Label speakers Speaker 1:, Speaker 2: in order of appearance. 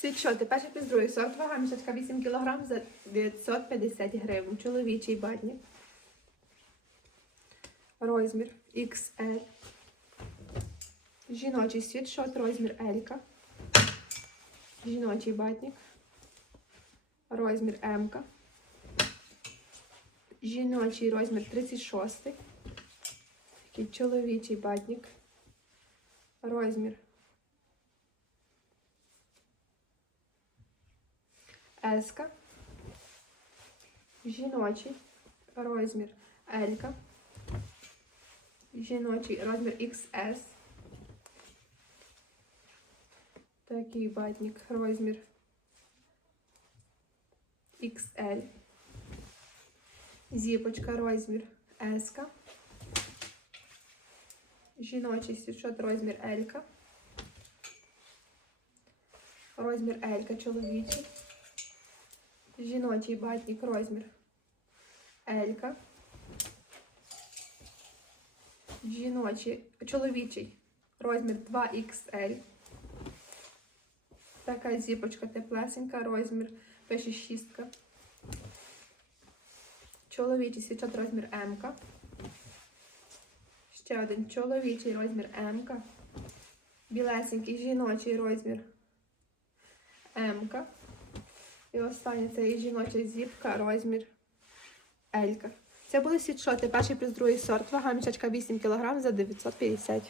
Speaker 1: Світшоти, перший плюс другий сорт, вага мішечка 8 кг за 950 гривень. Чоловічий батник. Розмір XL. Жіночий світшот, розмір L. Жіночий батник. Розмір М. Жіночий розмір 36. Такий чоловічий батник. Розмір Еска. Жіночий розмір Елька. Жіночий розмір XS. Такий батник розмір XL. Зіпочка розмір S. Жіночий світшот розмір L. Розмір L чоловічий. Жіночий батник розмір L. Жіночий, чоловічий розмір 2XL. Така зіпочка теплесенька, розмір пише. Чоловічий свічок розмір М. Ще один чоловічий розмір М. Білесенький жіночий розмір М. І останнє це і жіноча зіпка, розмір Елька. Це були сітшоти, перший плюс другий сорт. Вага мішечка 8 кг за 950.